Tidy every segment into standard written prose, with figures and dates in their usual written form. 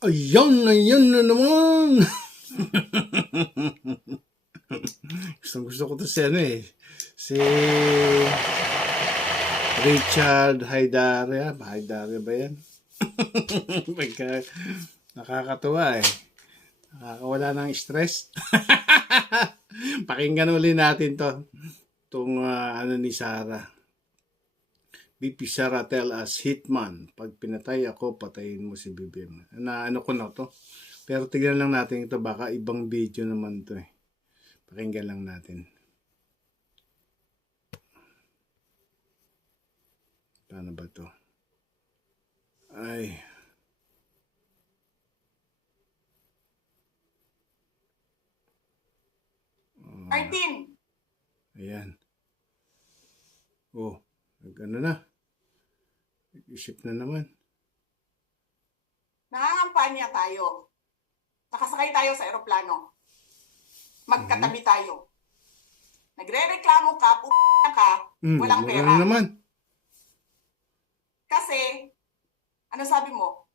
Ayan na naman. Gusto ko to si si Richard Haydaria. Haydaria ba yan? Nakakatuwa nakakawala ng stress. Pakinggan uli natin itong ni Sarah. BP Sara tell us, Hitman, pag pinatay ako, patayin mo si BBM. Ko na to. Pero tignan lang natin ito, baka ibang video naman to Pakinggan lang natin. Paano ba to? Ay. Martin. Ayan. Oh, ano na? Nag-isip na naman. Nangangampanya tayo. Nakasakay tayo sa eroplano. Magkatabi tayo. Nagre-reklamo ka, ka, walang pera. Ano naman? Kasi, ano sabi mo?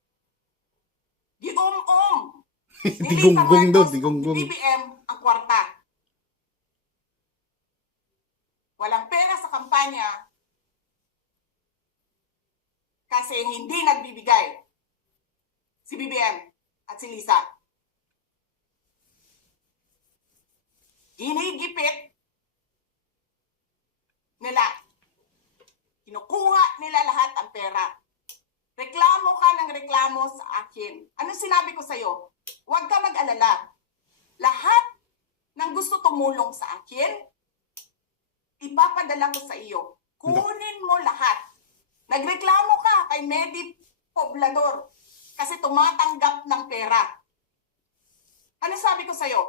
Di-om-om. Digunggong daw, digunggong. BBM ang kwarta. Walang pera sa kampanya kasi hindi nagbibigay si BBM at si Lisa. Ginigipit nila. Kinukuha nila lahat ang pera. Reklamo ka ng reklamo sa akin. Anong sinabi ko sa'yo? Huwag ka mag-alala. Lahat ng gusto tumulong sa akin, ipapadala ko sa iyo. Kunin mo lahat. Nagreklamo ka kay Medi Poblador kasi tumatanggap ng pera. Ano sabi ko sa'yo?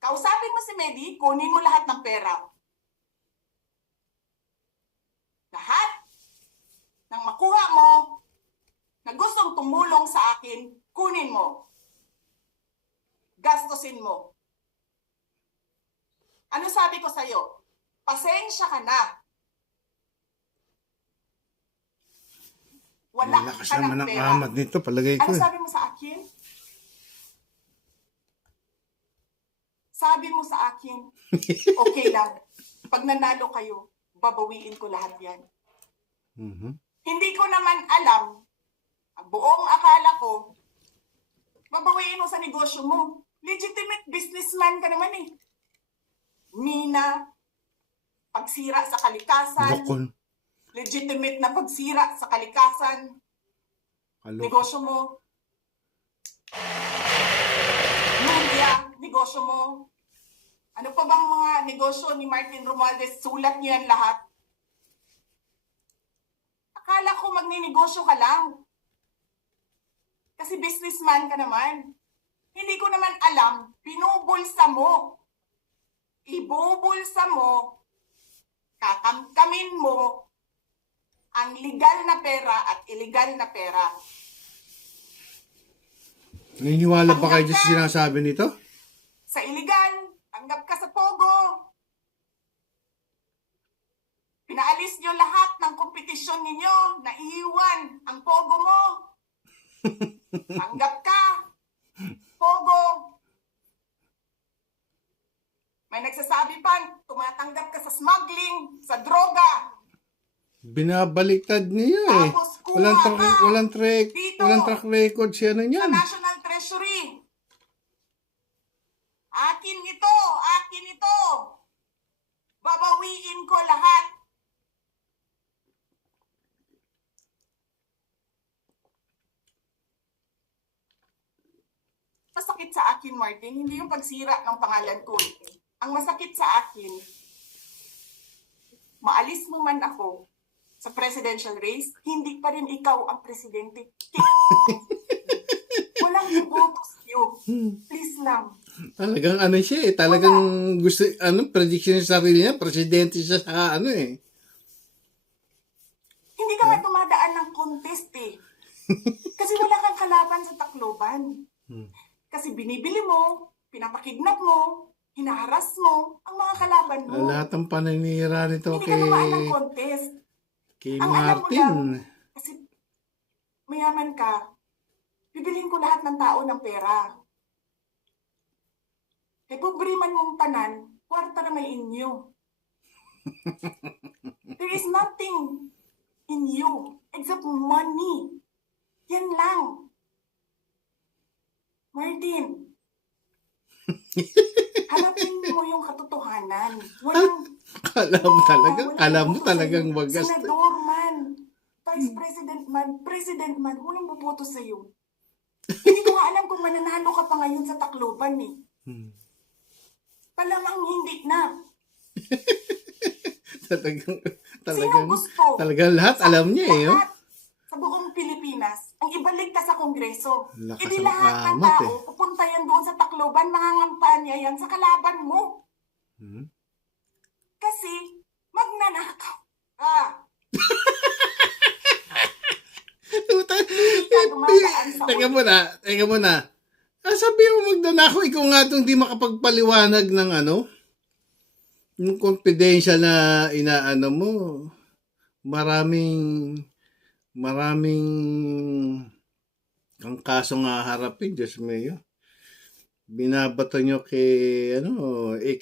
Kausapin mo si Medi, kunin mo lahat ng pera. Lahat ng makuha mo na gustong tumulong sa akin, kunin mo. Gastusin mo. Ano sabi ko sa'yo? Pasensya ka na. Wala ka ng pera. Amat nito, palagay ko. Ano sabi mo sa akin? Sabi mo sa akin, okay lang. Pag nanalo kayo, babawiin ko lahat yan. Hindi ko naman alam, ang buong akala ko, babawiin mo sa negosyo mo. Legitimate businessman ka naman Mina, pagsira sa kalikasan, legitimate na pagsira sa kalikasan, negosyo mo, media, negosyo mo. Ano pa bang mga negosyo ni Martin Romualdez? Sulat niyo yan lahat. Akala ko magninegosyo ka lang. Kasi businessman ka naman. Hindi ko naman alam, binubulsa mo. Ibubulsa mo, kakamkamin mo ang legal na pera at illegal na pera. Naniniwala ba kayo sa sinasabi nito? Sa illegal, tanggap ka sa Pogo. Pinaalis nyo lahat ng kompetisyon ninyo, naiiwan ang Pogo mo. Tanggap ka, Pogo. May nagsasabi pa, tumatanggap ka sa smuggling, sa droga. Binabaliktad niyo Walang track record siya na niyan. Sa National Treasury. Akin ito. Babawiin ko lahat. Masakit sa akin, Martin, hindi yung pagsira ng pangalan ko. Ang masakit sa akin, maalis mo man ako sa presidential race, hindi pa rin ikaw ang presidente. Walang iboto sa'yo. Please lang. Talagang siya talagang gusto, prediction sa sarili niya, presidente siya sa Hindi ka nga tumadaan ng contest Kasi wala kang kalaban sa Tacloban. Kasi binibili mo, pinapakidnap mo, hinaharas mo ang mga kalaban mo. Lahat ng paninira nito Hindi ka naman ng contest. Kay ang Martin. Alam mo lang, kasi mayaman ka, bibilhin ko lahat ng tao ng pera. Kay pobre man mong tanan, kwarta na may inyo. There is nothing in you except money. Yan lang. Martin, hanapin mo yung katotohanan. Walang Alam mo talagang wagas. senador man, vice president man, walang boboto sa'yo. Hindi ko nga alam kung mananalo ka pa ngayon sa Tacloban eh. Palamang hindi na. Sino gusto? Talagang lahat alam niya eh. Oh. Lahat sa buong Pilipinas ang ibalik ka sa Kongreso. Lakas Hindi ng lahat ng amat tao eh. pupunta yan doon sa Tacloban, mangangampanya yan sa kalaban mo. Kasi magnanakaw ka. Teka muna. Sabi mo magnanakaw, ikaw nga itong di makapagpaliwanag ng yung confidential na inaano mo. Maraming ang kaso nga harapin, Diyos mayo. Binabato nyo kay,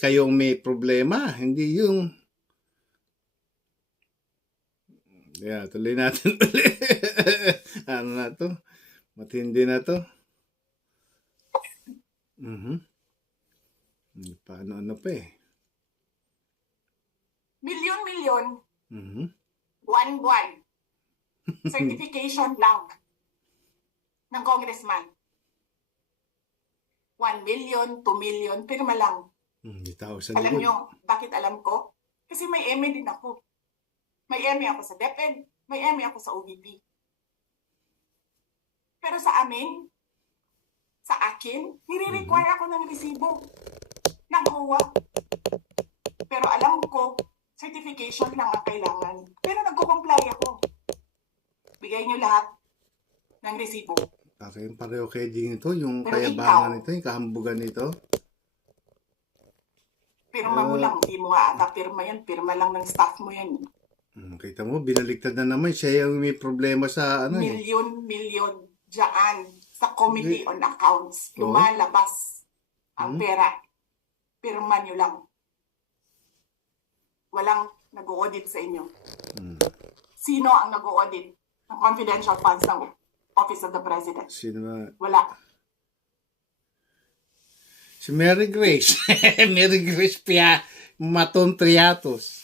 kayong may problema. Hindi yung, tuloy natin ulit. Ano na to? Matindi na to. Paano pa eh? Milyon-milyon. Buwan-buwan. Certification lang ng congressman. 1 million, 2 million, pirma lang. Hindi tao sa Alam likod. nyo, bakit alam ko? Kasi may MA din ako. May MA ako sa DepEd, may MA ako sa OVP. Pero sa akin, nire-require ako ng resibo ng COA. Pero alam ko, certification lang ang kailangan. Pero nagko-comply ako. Bigay nyo lahat ng resibo. Okay, pareho kayo din ito, yung Pero kayabangan nito, yung kahambugan nito. Pirma mo lang, hindi mo nga ata pirma yan. Pirma lang ng staff mo yan. Kita mo, binaliktad na naman. Siya yung may problema sa Milyon dyan sa Committee on Accounts. Lumalabas ang pera. Pirma nyo lang. Walang nag-audit sa inyo. Sino ang nag-audit ng confidential funds ng Office of the President? Sino ba? Wala. Si Mary Grace. Mary Grace Maton Triatos.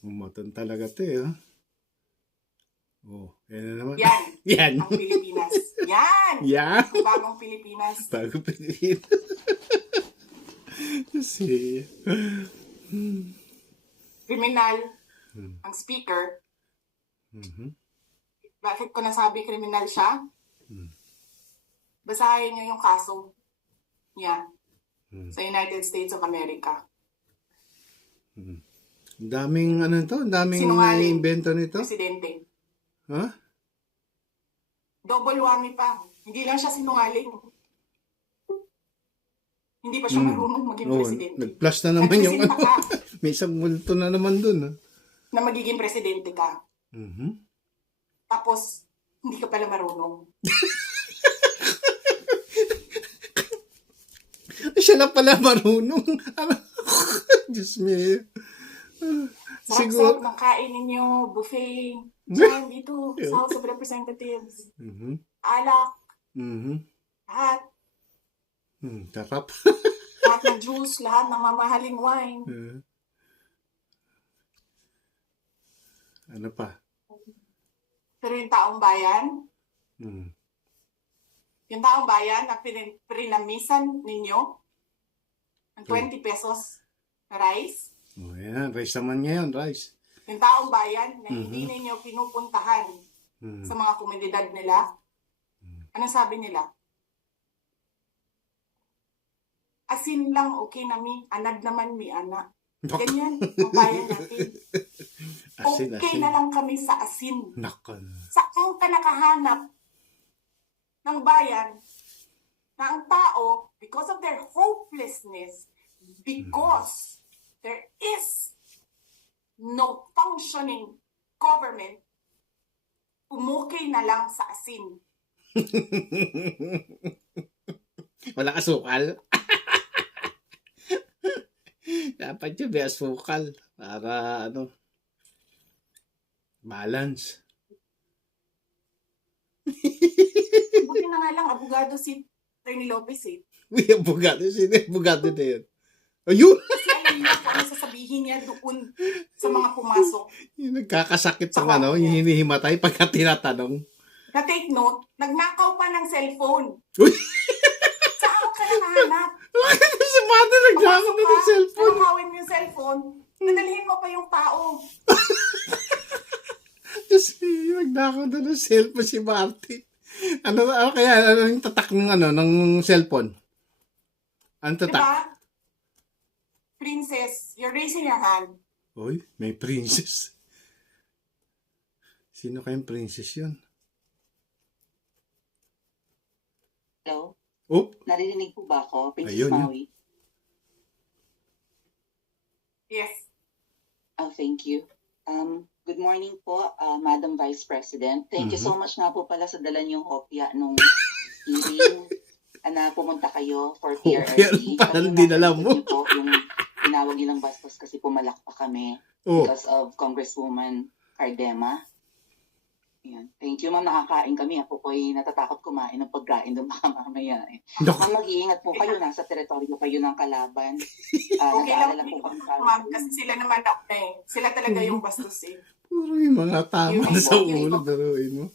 Maton talaga ito eh. Yan na naman. Yan. Ang Pilipinas. Yan. Ang bagong Pilipinas. Bagong Pilipinas. Kasi kriminal ang speaker. Bakit ko nasabi kriminal siya? Basahin niyo yung kaso niya sa United States of America. Ang daming ang daming na-invento nito. Presidente. Ha? Double whammy pa. Hindi lang siya sinungaling. Hindi pa siya marunong maging presidente. Nag-plus na naman yung Nagsisinta ka may isang multo na naman dun. na magiging presidente ka. Tapos, hindi ka pala marunong. Siya na pala marunong. Diyos me. Sarap-sarap ng kain ninyo, buffet, dyan, dito, sa House of Representatives. Alak, lahat. Sarap. Lahat ng juice, lahat ng mamahaling wine. Ano pa? Pero yung taong bayan, ang pinamisan ninyo, ng 20 pesos na rice, Yan, rice naman ngayon, rice. yung taong bayan na hindi ninyo pinupuntahan sa mga komunidad nila, ano sabi nila? Asin lang okay na mi, anad naman mi ana. Ganyan ang bayan natin. Okay na lang kami sa asin. Saan ka nakahanap ng bayan na ang tao, because of their hopelessness, because there is no functioning government, pumukay na lang sa asin. Wala asukal. Dapat yun, may asukal. Para, balance. Buti na nga lang, abogado si Atty. Lopez eh. Uy, abogado. Sino yung abogado na yun? Ayun! Kasi alam niya kung ano sasabihin niya doon sa mga pumasok. Yung nagkakasakit ng Saka, yung hinihimatay pagka tinatanong. Na-take note, nagnakaw pa ng cellphone. Uy! Saan ka nakahanap? Bakit mo si Mata nagnakaw na ng cellphone? Nakawin mo yung cellphone, nadalhin mo pa yung tao. Kasi nagnakaw na ng cellphone si Martin. Ano yung tatak ng cellphone? Ano tatak? Diba? Princess, you're raising your hand. Uy, may princess. Sino kayong princess yun? Hello? Oh, Naririnig po ba ako? Princess Ayun, yun. Maui? Yes. Oh, thank you. Good morning po, Madam Vice President. Thank you so much nga po pala sa dala niyong hopya nung hearing na pumunta kayo for Hopya, PRRC. parang dinala mo. Po, yung tinawag nilang bastos kasi pumalak pa kami oh. because of Congresswoman Cardema. Yan. Thank you, ma'am. Nakakain kami. Ako po ay natatakot kumain ng pagkain doon baka mamaya. Ma'am, mag-iingat po kayo. Nasa teritoryo kayo ng kalaban. Okay lang Nag-aalala po kami ma'am, kasi sila naman sila talaga yung bastos eh. Puro yung mga tama na sa ulo, daruin mo.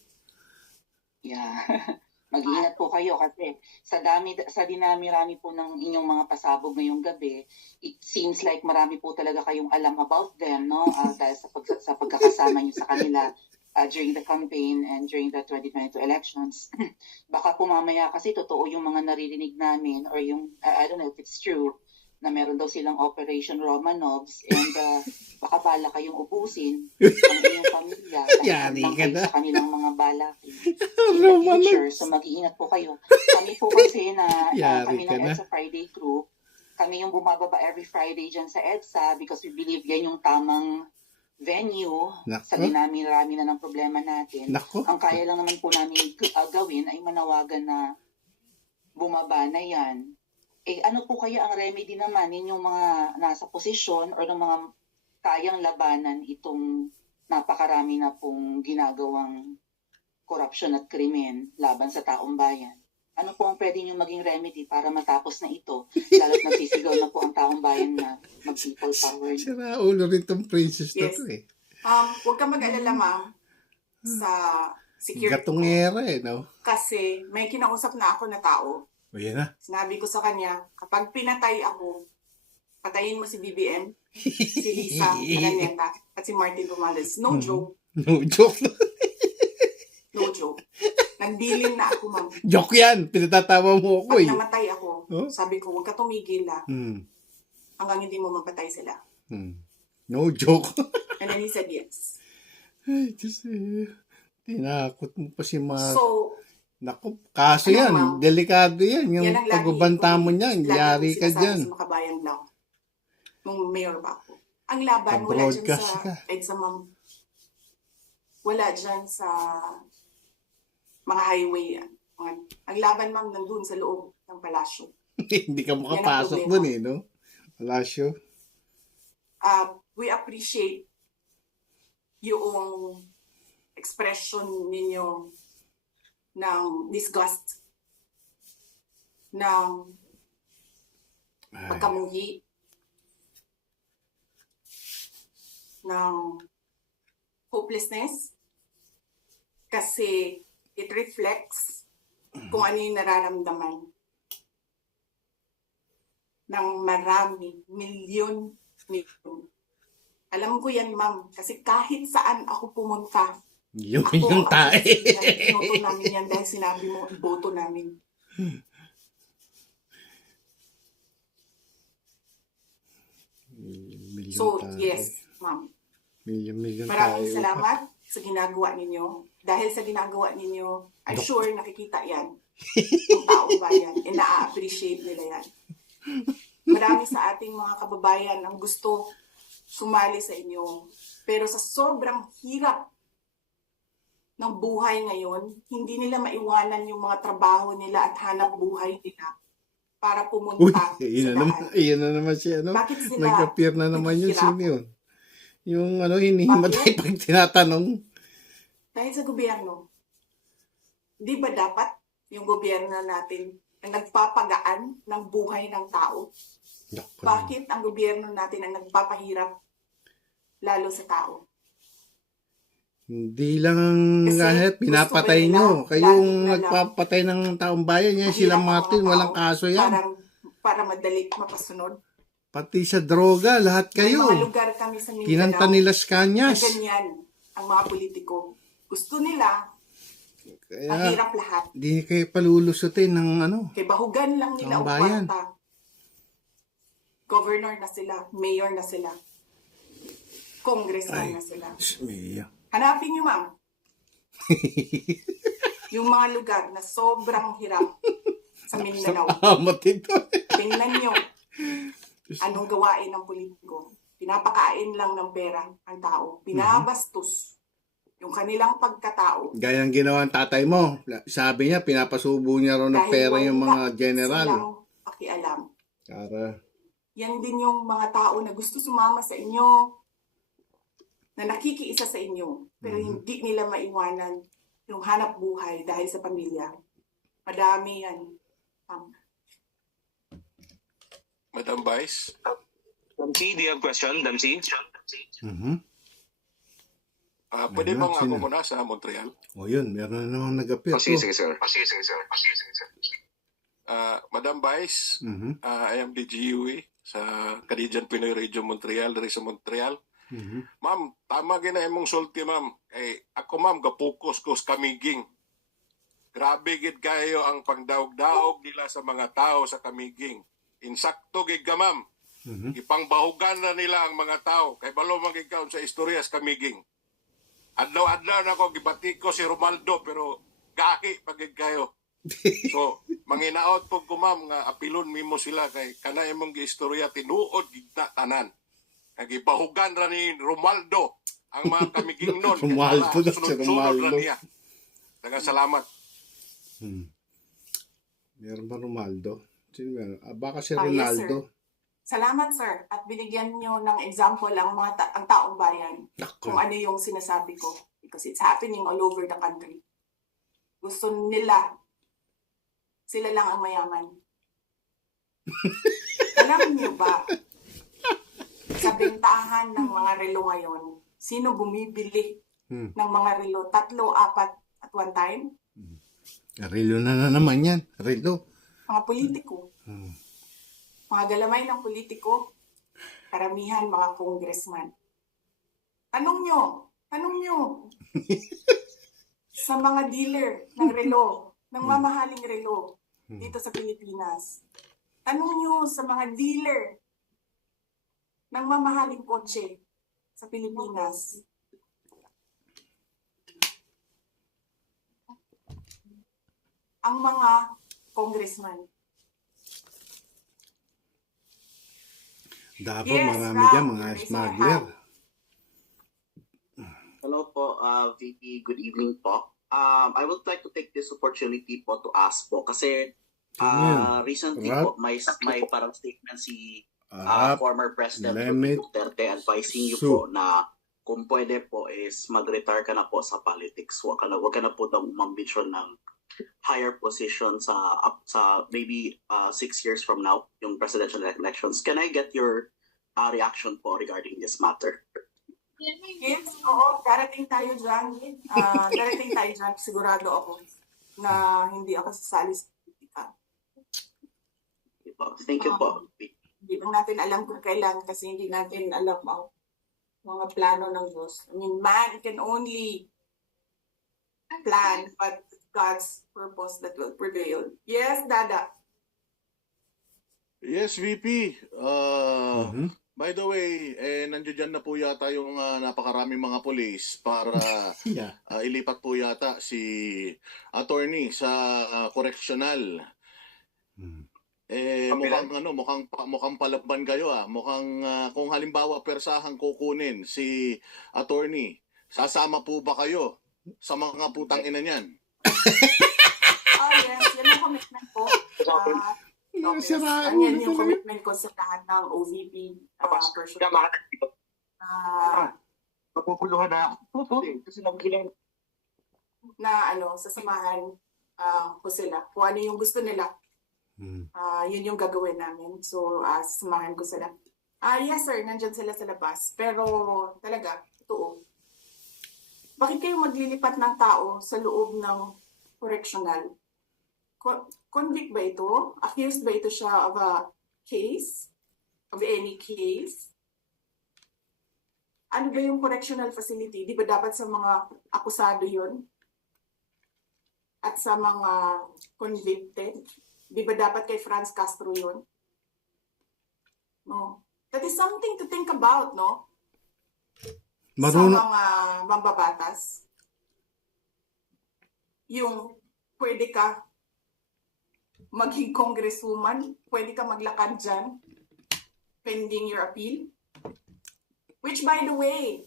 Yeah. Mag-iingat po kayo kasi sa dinami-rami po ng inyong mga pasabog ngayong gabi, it seems like marami po talaga kayong alam about them, no? Dahil sa pagkakasama niyo sa kanila during the campaign and during the 2022 elections. Baka po mamaya kasi totoo yung mga naririnig namin or yung, I don't know if it's true, na meron daw silang Operation Romanovs and baka bala kayong ubusin ang inyong pamilya Yari ka na. sa kanilang mga bala in the future. So mag-iingat po kayo. Kami po kasi na kami ng EDSA Friday Group, kami yung bumababa every Friday dyan sa EDSA because we believe yan yung tamang venue sa dinami-rami na ng problema natin. Ang kaya lang naman po namin gawin ay manawagan na bumaba na yan. Ano po kaya ang remedy naman ninyong mga nasa posisyon or ng mga kayang labanan itong napakarami na pong ginagawang korupsyon at krimen laban sa taong bayan? Ano po ang pwede nyo maging remedy para matapos na ito? Lalo't nagsisigaw na po ang taong bayan na mag-people power. Sira ulo rin tong princess na to eh. Huwag kang mag-alala ma'am sa security Gatongera no? Kasi may kinausap na ako na tao. O yan na. Sinabi ko sa kanya, kapag pinatay ako, patayin mo si BBM, si Lisa Araneta, at si Martin Romales. No joke. No joke. No joke. Nagdilim na ako, ma'am. Joke yan. Pinatatawa mo ako Pag eh. namatay ako, sabi ko, huwag ka tumigil hanggang hindi mo mapatay sila. No joke. And then he said yes. Ay, Diyos eh. Tinakot mo pa si Mar. So, naku, kaso yan. Ma'am, Delikado yan. Yung yan ang pagbabanta mo niyan. Yari ka dyan. Sa Makabayan lang. Nung mayor pa ako. Ang laban, wala dyan Broadcast sa ka. EDSA, ma'am. Wala dyan sa mga highway yan. Ang laban, ma'am, nandun sa loob ng palasyo. Hindi ka makapasok dun eh, no? Palasyo. We appreciate yung expression ninyo ng disgust, ng pagkamuhi, ng hopelessness, kasi it reflects kung ano yung nararamdaman ng marami, milyon. Alam ko yan, ma'am, kasi kahit saan ako pumunta, Yung tae. Boto namin yan dahil sinabi mo, boto namin. So, yes, ma'am. Million Maraming tayo. salamat sa ginagawa ninyo. Dahil sa ginagawa ninyo, I'm sure nakikita yan ng taong bayan. And na-appreciate nila yan. Marami sa ating mga kababayan ang gusto sumali sa inyo. Pero sa sobrang hirap ng buhay ngayon, hindi nila maiwanan yung mga trabaho nila at hanap buhay nila para Uy, pumunta sa daan. iyan na naman siya, no? Bakit sila Nag-appear na naman yun, naghihirap? sino yun? Yung hinihimatay Bakit? pag tinatanong. Dahil sa gobyerno. Di ba dapat yung gobyerno natin ang nagpapagaan ng buhay ng tao? Naku. Bakit ang gobyerno natin ang nagpapahirap lalo sa tao? Hindi lang Kasi kahit gusto pinapatay nila nyo. Kayong lagi na lang nagpapatay ng taong bayan yan, mahirap sila ang mga Martin, walang tao kaso yan. para madali mapasunod. Pati sa droga, lahat May mga kayo. lugar kami sa Kinanta Mindanao nila na Scanias. ganyan ang mga politiko. Gusto nila Kaya, mahirap lahat. di kayo palulusutin ng Kay bahugan lang nila Ang ang bayan. kwarta. Governor na sila, mayor na sila, congressman na sila. Mia. Hanapin niyo, ma'am, yung mga lugar na sobrang hirap sa Mindanao. Amat ito. Tingnan niyo anong gawain ng politiko. Pinapakain lang ng pera ang tao. Pinabastos yung kanilang pagkatao. Gaya ng ginawa ng tatay mo. Sabi niya, pinapasubo niya raw ng Dahil pera yung mga wala general. silang pakialam. Para, Yan din yung mga tao na gusto sumama sa inyo, na nakikiisa sa inyo, pero hindi nila maiwanan yung hanap buhay dahil sa pamilya. Madami yan. Madam Vice? Damsi, do you have question, Damsi? Pwede Ayun, bang ako sino? muna sa Montreal? o yun, meron na namang nag-appear. Sige, sige, sir. Sige, sige, sir. Madam Vice, I am the GUE sa Canadian Pinoy Region Montreal, diri sa Montreal. Ma'am, tama gina imong sulti, ma'am. Ako, ma'am, gapokus ko sa Kamiging. Grabe gid kayo ang pangdaog-daog nila sa mga tao sa Kamiging. Insakto gid ka, ma'am. Ipangbahugan na nila ang mga tao. Kay balo magikaon sa istorya sa Kamiging. Adlaw-adlaw na ako, gibati ko si Romaldo, pero gaki pagid kayo. So, manginaot po ko, ma'am, nga apilon mimo sila kay kana imong giistorya tinuod gigna tanan. Nagibahugan ra ni Romaldo ang mga Kamiging nun. Romaldo na si Sunod-sunod ra Romaldo. niya. Salamat. Meron ba Romaldo? Sino meron? Baka si Yes, Ronaldo. Salamat, sir. At binigyan nyo ng example ang ang taong bayan Naku. kung ano yung sinasabi ko. Because it's happening all over the country. Gusto nila, sila lang ang mayaman. Alam niyo ba, sa bentahan ng mga relo ngayon, sino bumibili ng mga relo? 3, 4 at one time? Rilo na naman yan. Rilo. Mga politiko. Mga galamay ng politiko, karamihan mga congressman. Tanong nyo, sa mga dealer ng relo, ng mamahaling relo dito sa Pilipinas. Tanong nyo sa mga dealer ng mamahaling kotse sa Pilipinas. Ang mga congressman. Davao, Yes, marami Ram, dyan, mga there is a smuggler. hand. Hello po, VP. Good evening po. I would like to take this opportunity po to ask po kasi Ano recently Rap? po may parang statement si Rap, former President limit, Duterte advising you su. po na kung pwede po is mag-retire ka na po sa politics. Huwag ka na po daw umambisyon ng higher position sa maybe 6 years from now, yung presidential elections. Can I get your reaction po regarding this matter? Yes, oo, darating tayo dyan. Sigurado ako na hindi ako sasali sa politika. Thank you po. Hindi pa natin alam kung kailan kasi hindi natin alam ang mga plano ng Diyos. I mean, man can only plan but God's purpose that will prevail. Yes, Dada. Yes, VP. By the way, nandiyan na po yata yung napakaraming mga pulis para Yeah. ilipat po yata si attorney sa correctional. Mukhang palaban kayo ah. Mukhang kung halimbawa persahang kukunin si attorney, sasama po ba kayo sa mga putang ina niyan. Yes, yan ang commitment ko. Siraan mo Yan na yung talaga. commitment ko sa lahat ng OVP person. Mapupuluhan na ako. Kasi nagilang. Na sasamahan ko sila. Kung ano yung gusto nila, yun yung gagawin namin. So, sasamahan ko sila. Yes sir, nandyan sila sa labas. Pero talaga, totoo. Bakit kayo maglilipat ng tao sa loob ng correctional? Convict ba ito? Accused ba ito siya of a case? Of any case? Ano ba yung correctional facility? Di ba dapat sa mga akusado yun? At sa mga convicted? Di ba dapat kay Franz Castro yun? No. That is something to think about, no? Sa mga mambabatas. Yung pwede ka maging congresswoman, pwede ka maglakad dyan pending your appeal. Which, by the way,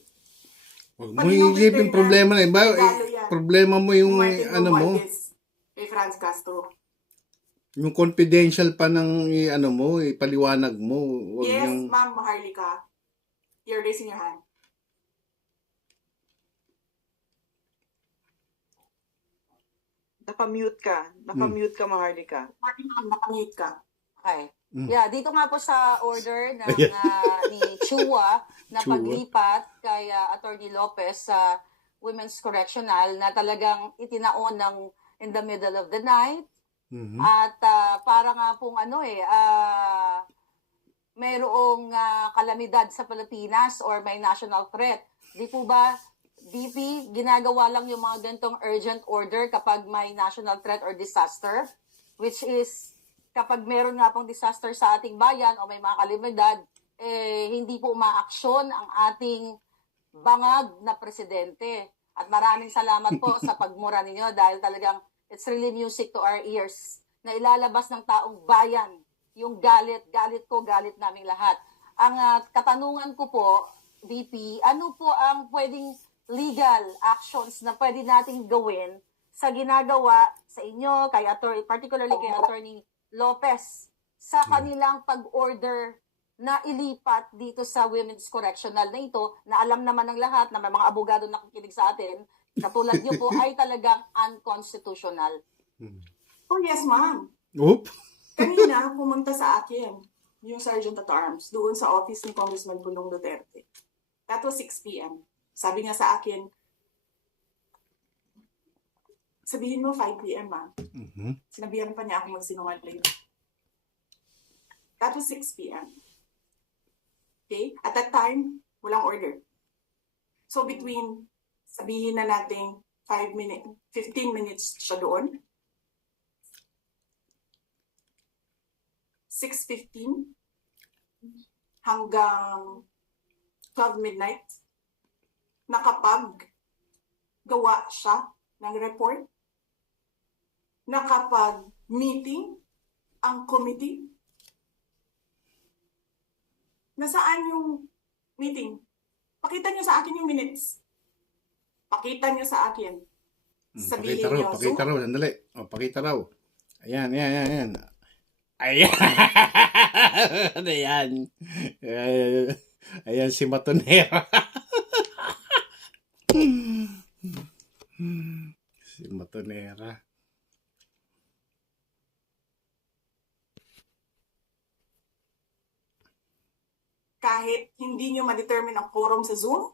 Huwag mo iisipin problema na iba. Problema mo yung mo. Kay Franz Castro. Yung confidential pa ng ipaliwanag mo. Huwag Yes, yung... Ma'am Maharlika. You're raising your hand. Naka-mute ka. Naka-mute ka, Maharlika. Ma'am, nakamute ka. Okay. Yeah, dito nga po sa order ng ni Chua na Chua. paglipat kay Attorney Lopez sa Women's Correctional na talagang itinaon ng in the middle of the night. At para nga pong mayroong kalamidad sa Pilipinas or may national threat. Di po ba, DP, ginagawa lang yung mga ganitong urgent order kapag may national threat or disaster? Which is, kapag meron nga pong disaster sa ating bayan o may mga kalamidad, hindi po umaaksyon ang ating bangag na presidente. At maraming salamat po sa pagmura ninyo dahil talagang it's really music to our ears na ilalabas ng taong bayan yung galit ko, galit naming lahat. Ang katanungan ko po, VP, ano po ang pwedeng legal actions na pwede nating gawin sa ginagawa sa inyo, particularly kay Attorney Lopez, sa kanilang pag-order na ilipat dito sa Women's Correctional na ito, na alam naman ng lahat na may mga abogado na nakikinig sa atin, katulad nyo po, ay talagang unconstitutional. Oh yes, ma'am. Oop. Kanina, pumunta sa akin yung Sergeant at Arms doon sa office ni Congressman Pulong Duterte. That was 6 p.m. Sabi niya sa akin, sabihin mo 5 p.m. Sinabihan pa niya ako magsinungaling. That was 6 p.m. Okay? At that time, walang order. So between, sabihin na natin 15 minutes siya doon, 6:15 hanggang 12 midnight, nakapag-gawa siya ng report, nakapag-meeting ang committee. Nasaan yung meeting? Pakita niyo sa akin yung minutes. Pakita niyo sa akin. Sabihin niyo. Pakita raw, sandali. Pakita raw. Ayan. Ayan. Ayan si Matonera. Si Matonera. Kahit hindi nyo ma-determine ang quorum sa Zoom,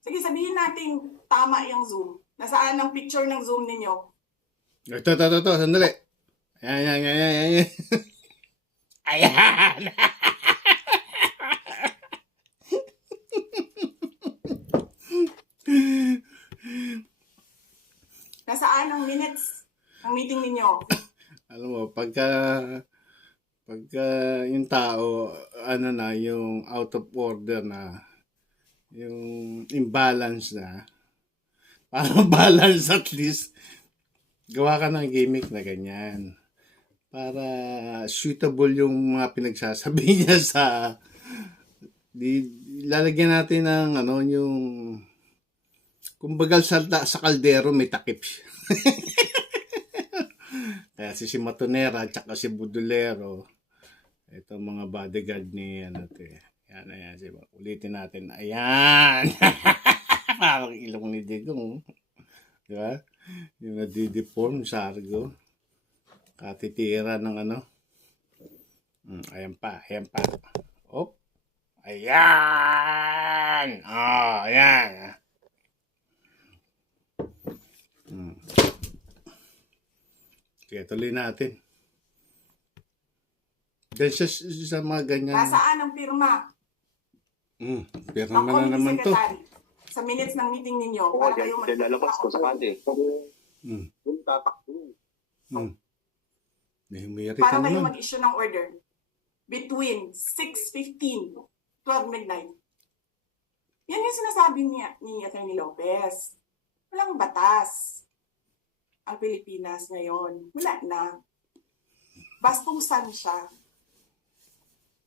sige, sabihin natin tama yung Zoom. Nasaan ang picture ng Zoom ninyo? Ito, sandali. Ayan. Ayan. Nasaan ang minutes ng meeting ninyo? Alam mo, pagka yung tao, yung out of order na, yung imbalance na, para balance at least, gawa ka ng gimmick na ganyan. Para suitable yung mga pinagsasabi niya sa, lalagyan natin ng, yung Kumbaga sa kaldero may takip siya. Kaya si Matonera at saka si Budolero, ito mga bodyguard ni ano to eh. Yan. Ulitin natin. Ayan! Parang ilong ni Digong. Di ba? Yung nadideform, sargo. Katitira ng ano. Ayan pa. Oh. Ayan! Ayan. Kaya tuloy natin. Dahil sa mga ganyan. Nasaan ang pirma? Pero Ang naman na naman committee to. secretary. Sa minutes ng meeting ninyo, para kayo lalabas ko sa kante. Yung tatakbo. May para kayo naman. mag-issue ng order between 6:15 12 midnight. Yan yung sinasabi ni Atty. Lopez. Walang batas ang Pilipinas ngayon. Wala na. Bastusan siya.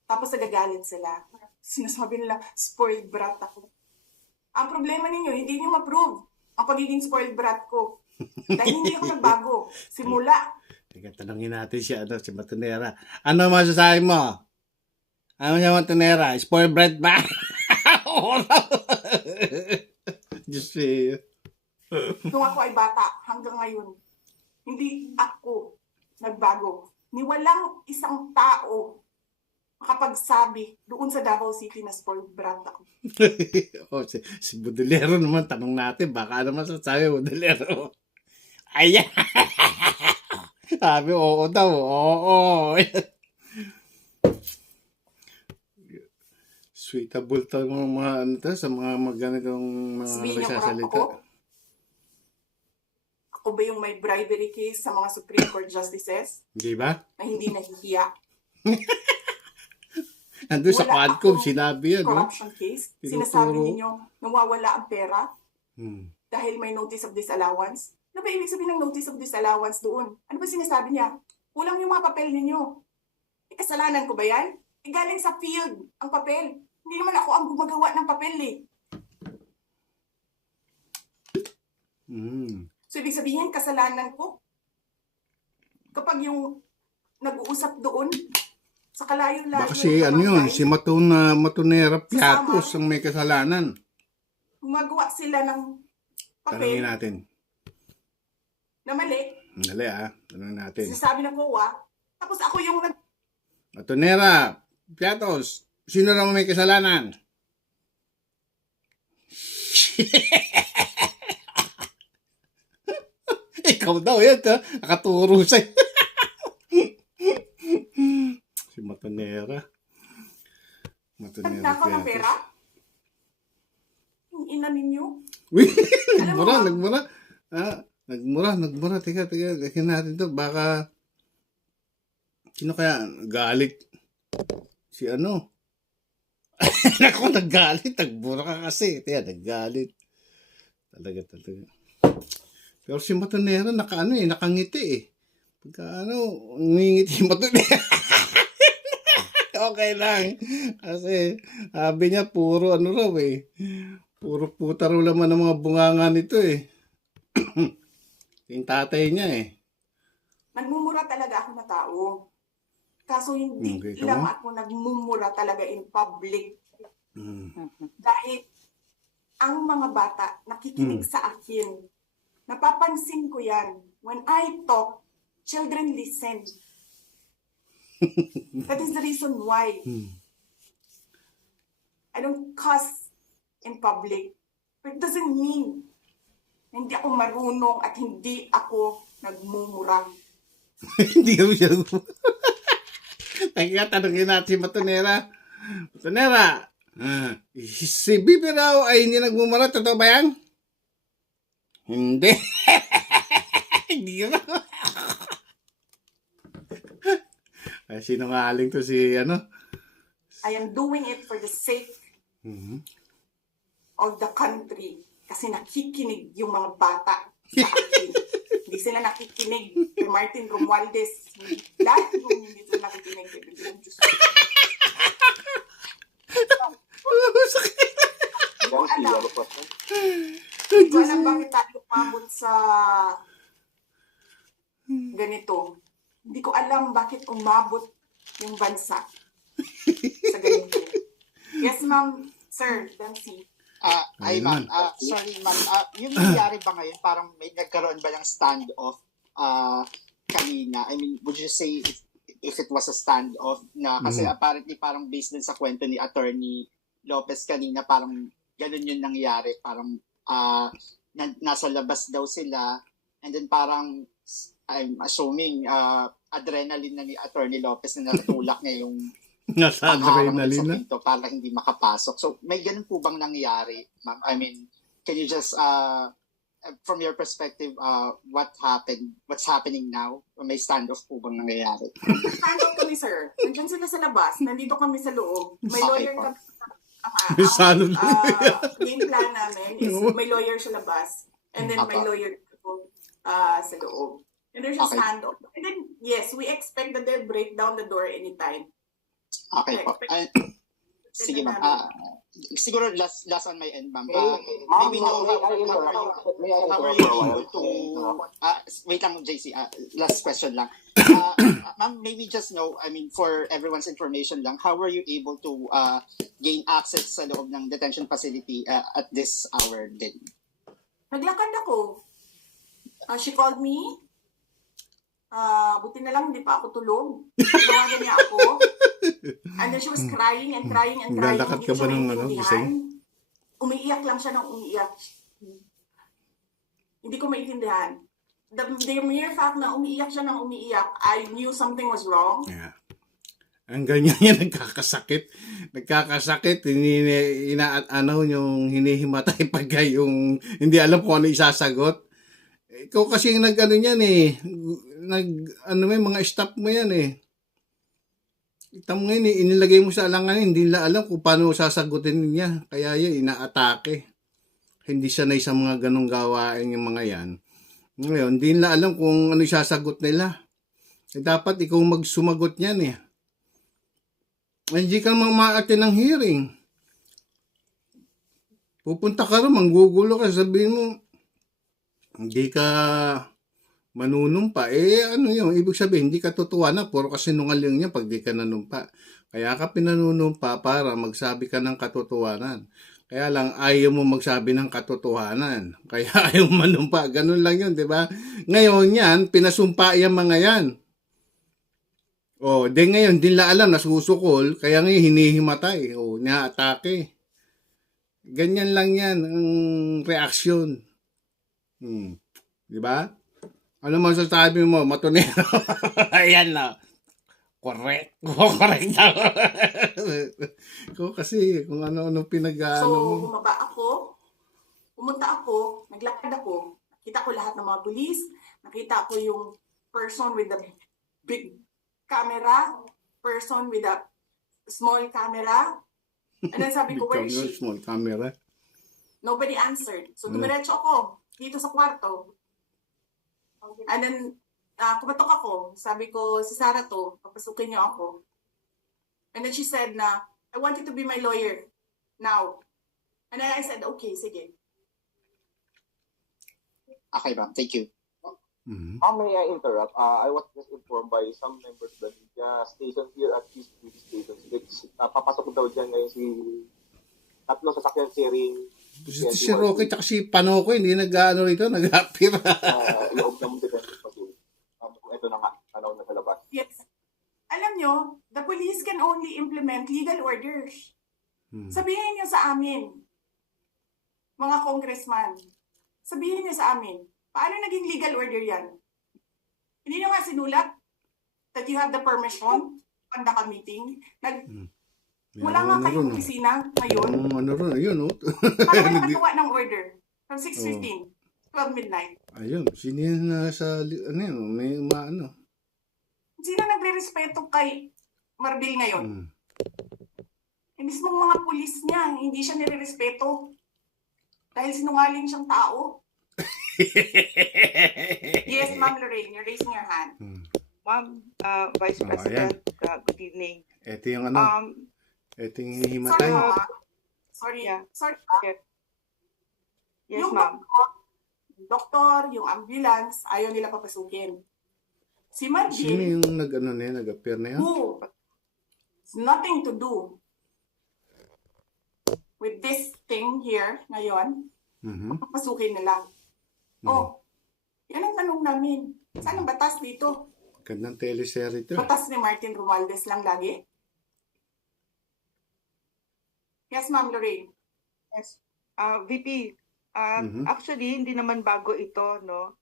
Tapos nagagalit sila. Sinasabi nila, spoiled brat ako. Ang problema ninyo, hindi niyo ma-prove ang pagiging spoiled brat ko. Dahil hindi ako nagbago. Simula. Teka, tanongin natin si Matonera. Ano masasabi mo? Ano niya Matonera? Spoiled bread ba? Just say. Nung ako ay bata, hanggang ngayon, hindi ako nagbago. Ni walang isang tao makapagsabi doon sa Davao City na spoiled brat ako. si Budolero naman, tanong natin, baka naman sasabi Budolero. Ayan! Sabi, oo daw, oo. Sweetable to mga ano to, sa mga ganitong mga Sabihin niyo, nagsasalita. Ako ba yung may bribery case sa mga Supreme Court justices Di ba? na hindi nahihiya? Nandun sa Wala Quadcom, akong sinabi yan, no? corruption case. Tinuturo. Sinasabi ninyo, nawawala ang pera Hmm. dahil may notice of disallowance. Ano ba ibig sabihin ng notice of disallowance doon? Ano ba sinasabi niya? Kulang yung mga papel ninyo. Kasalanan ko ba yan? Galing sa field ang papel. Hindi naman ako ang gumagawa ng papel eh. So ibig sabihin, kasalanan ko? Kapag yung nag-uusap doon, sa kalayo-layo. Baka si ano yun, si Matonera Piatos ang may kasalanan. Gumagawa sila ng Tanungin papel natin. na mali. Dali tanungin natin. Sinasabi ng COA. Tapos ako yung Matonera Piatos, sino raw may kasalanan? Ikaw daw yan, ha? Nakaturo sa'yo. Si Matonera. nagnakaw ng pera. Yung ina ninyo. Uy, Alam mo ba? nagmura. Teka natin to. Baka, sino kaya galit? Si ano? Ako naggalit. Nagmura ka kasi. Teka, naggalit. Talaga. Pero si Matonera, nakangiti eh. Pagka ngingiti si Matonera. Okay lang. Kasi, sabi niya, puro raw eh. Puro puta raw laman ng mga bunganga nito eh. Yung tatay niya eh. Nagmumura talaga ako na tao. Kaso hindi Okay, lang tama. ako nagmumura talaga in public. Dahil ang mga bata nakikinig sa akin. Napapansin ko yan. When I talk, children listen. That is the reason why I don't cuss in public. But it doesn't mean hindi ako marunong at hindi ako nagmumura. Hindi ko siya. Teka, tanongin natin si Matonera. Matonera, si Bibi raw ay hindi nagmumura. Totoo ba yan? Hindi. Hindi ba? Ay, sinungaling to si ano? I am doing it for the sake of the country. Kasi nakikinig yung mga bata sa akin. Hindi sila nakikinig kay Martin Romualdez. Lahat yung hindi sila nakikinig kay Bibigyan Diyos. Hindi ko alam ko alam bakit tayo umabot sa ganito. Hindi ko alam bakit umabot yung bansa sa ganito. Yes, ma'am. Sir, Dancy. Ay, ma'am. Sorry, ma'am. Yung nangyari ba ngayon, parang may nagkaroon ba ng standoff kanina? I mean, would you say if it was a standoff na kasi apparently parang based din sa kwento ni Attorney Lopez kanina, parang ganun yung nangyari. Parang nasa labas daw sila and then parang I'm assuming adrenaline na ni Attorney Lopez na natulak niya yung Nasa adrenaline na. pinto para hindi makapasok. So, may ganun po bang nangyari, ma'am? I mean, can you just, from your perspective, what happened? What's happening now? May standoff po bang nangyayari? Standoff kami, sir. Nandiyan sila sa labas. Nandito kami sa loob. May Okay lawyer po. kami. Salon. Game plan namin is may lawyer sa labas. And then may Apa. lawyer sa loob. And there's a Okay. standoff. And then, yes, we expect that they'll break down the door anytime. Okay po. Sige, ma'am. Siguro last on my end, ma'am. Maybe now, how are you able to... wait lang, JC. Last question lang. Ma'am, maybe just know, I mean, for everyone's information lang, how were you able to gain access sa loob ng detention facility at this hour din? Naglakad ako. She called me. Buti na lang hindi pa ako tulog. Tawagan niya ako. And then she was crying and crying and crying. Lalakad Hindi ka ko ba siya ng maintindihan. gising? Umiiyak lang siya ng umiiyak. Hindi ko maintindihan. The mere fact na umiiyak siya ng umiiyak, I knew something was wrong. Yeah. Ang ganyan yan, nagkakasakit. Nagkakasakit, yung hinihimatay pagka yung hindi alam kung ano isasagot. Ikaw kasi yung nag-ano yan may mga staff mo yan Kita mo ngayon inilagay mo sa alanganin, hindi nila alam kung paano sasagutin niya. Kaya yan, inaatake. Hindi sanay sa mga ganong gawain yung mga yan. Ngayon, hindi nila alam kung ano isasagot nila. Dapat ikaw magsumagot niyan Hindi ka mamaatin ng hearing. Pupunta ka rin, manggugulo ka, sabihin mo, hindi ka manunumpa. Ano yun? Ibig sabihin, hindi ka tutuwanan. Puro kasi nungaling niya pag di ka nanumpa. Kaya ka pinanunumpa para magsabi ka ng katotohanan. Kaya lang, ayaw mo magsabi ng katotohanan. Kaya ayaw manumpa. Ganun lang yun, di ba? Ngayon yan, pinasumpa yung mga yan. Ngayon, din la alam, nasusukol. Kaya ngayon, hinihimatay. Niya-atake. Ganyan lang yan, ang reaksyon. Di ba? Ano man sasabi mo, matunero. Ayan na. Correct. Correct na. Ko kasi kung ano-ano pinag-ano mo. So, bumaba ako. Pumunta ako. Naglakad ako. Nakita ko lahat ng mga pulis. Nakita ko yung person with the big camera. Person with a small camera. And then sabi ko, where is she? Small camera. Nobody answered. So, dumiretso ako dito sa kwarto. And then, kumatok ako. Sabi ko, si Sarah to, papasukin niyo ako. And then she said na, I want you to be my lawyer now. And then I said, okay, sige. Okay, ma'am. Thank you. May I interrupt? I was just informed by some members of the media station here at East TV Station 6. Papasok daw dyan ngayon si tatlong sasakyan sharing. Si Rocky at si Panoco, hindi nag-ano rito, nag-appear. Loob ng detention facility. Ito na nga, tanaw na sa labas. Yes. Alam nyo, the police can only implement legal orders. Sabihin nyo sa amin, mga congressman, sabihin nyo sa amin, paano naging legal order yan? Hindi nyo nga sinulat that you have the permission to conduct a meeting. Wala nga kayong opisina ngayon. Yun. Paano kayo nakatuwa ng order? From 6:15, 12 midnight. Ayun, sino yun sa, may maano. Sino nagre-respeto kay Marbil ngayon? Yung mismong mga pulis niya, hindi siya nire-respeto. Dahil sinungaling siyang tao. Yes, Ma'am Lorraine, you're raising your hand. Ma'am, Vice President, good evening. Ito yung ito yung hinihimatay. Sorry. Yeah. Sorry. Yes, Yung ma'am. book ko, doktor, yung ambulance, ayaw nila papasukin. Si Sino Marvin, yung nag-appear na yan? who has nothing to do with this thing here ngayon, Mhm. papasukin nila. Oh, yan ang tanong namin. Saan ang batas dito? Gandang teleserye ito. Batas ni Martin Romualdez lang lagi? Yes, Ma'am Lorraine. Yes. VP, Mhm. actually, hindi naman bago ito, no?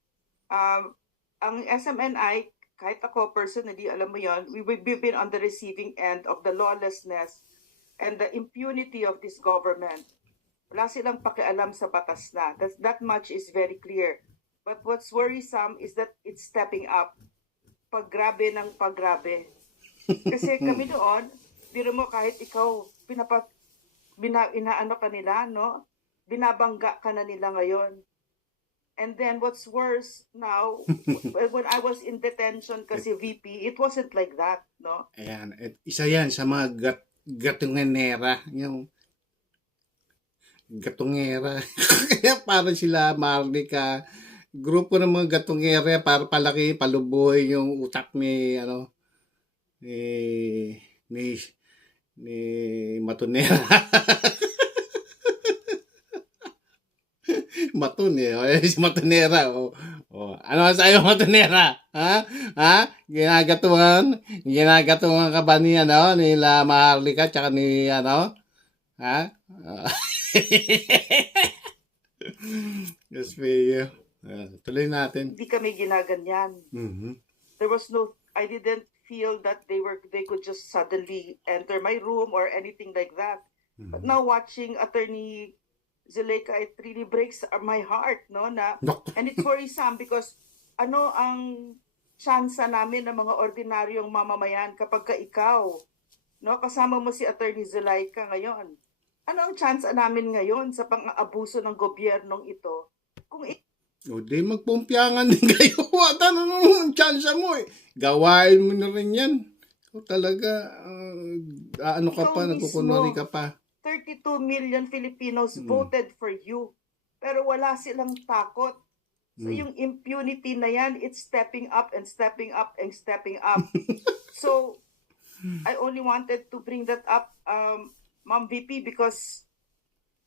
Ang SMNI, kahit ako personally, alam mo yon, we've been on the receiving end of the lawlessness and the impunity of this government. Wala silang pakialam sa batas na. That much is very clear. But what's worrisome is that it's stepping up. Paggrabe ng paggrabe. Kasi kami noon, biro mo kahit ikaw, inaano ka nila, no? Binabangga ka na nila ngayon. And then what's worse now, when I was in detention kasi VP, it wasn't like that, no? Ayan. Isa yan sa mga gatunganera. Yung gatungera. Kaya parang sila Marlica. Grupo ng mga gatungera para palaki, palubuhay yung utak ni ni Matunera. Matun si Matunera. Ano sa'yo, Matunera? Ha? Ginagatungan ka ba ni nila Maharlika tsaka ni Ha? Yes, Pio. Tuloy natin. Hindi kami ginaganyan. Mhm. I didn't feel that they could just suddenly enter my room or anything like that. But now watching Attorney Zuleika, it really breaks my heart, no? And it's worrisome because ano ang tsansa namin ng mga ordinaryong mamamayan kapag ka ikaw, no? Kasama mo si Attorney Zuleika ngayon. Ano ang tsansa namin ngayon sa pang-aabuso ng gobyernong ito? Kung O di magpumpyangan din kayo. Ano ang tsansa mo eh. Gawain mo na rin yan. O talaga, ano ka pa, nagkukunwari ka pa. 32 million Filipinos voted for you. Pero wala silang takot. So yung impunity na yan, it's stepping up and stepping up and stepping up. So I only wanted to bring that up, Ma'am VP, because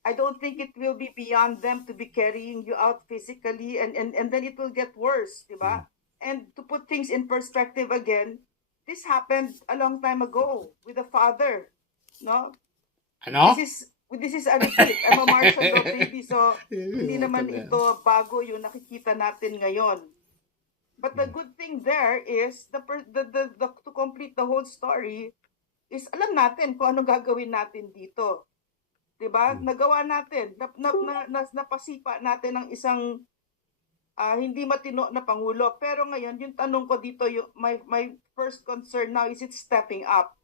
I don't think it will be beyond them to be carrying you out physically and then it will get worse, di ba? And to put things in perspective again, this happened a long time ago with the father, no? Ano? This is a repeat. I'm a martial law baby, so hindi naman ito bago yung nakikita natin ngayon. But the good thing there is to complete the whole story is alam natin kung ano gagawin natin dito. 'Di ba? Nagawa natin, napasipa natin ng isang hindi matino na pangulo. Pero ngayon, yung tanong ko dito, my first concern now is it's stepping up.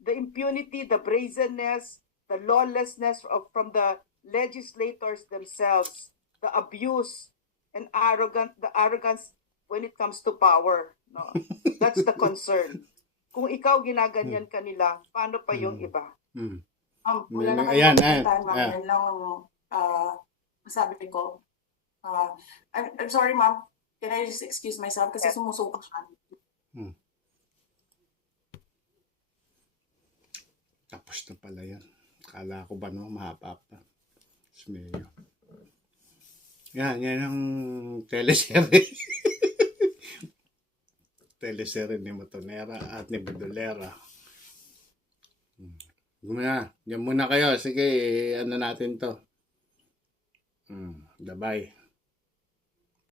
The impunity, the brazenness, the lawlessness from the legislators themselves, the abuse and the arrogance when it comes to power. No? That's the concern. Kung ikaw ginaganyan kanila, paano pa yung iba? Wala na kayo Ayan. yan lang masabi ko. I'm sorry, ma'am. Can I just excuse myself kasi sumusuka siya. Tapos na pala yan. Kala ko ba mahaba pa. Smeyo. Yan ang teleserye. Teleserye ni Matunera at ni Badolera. Diyan muna kayo. Sige, ano natin to. Bye-bye.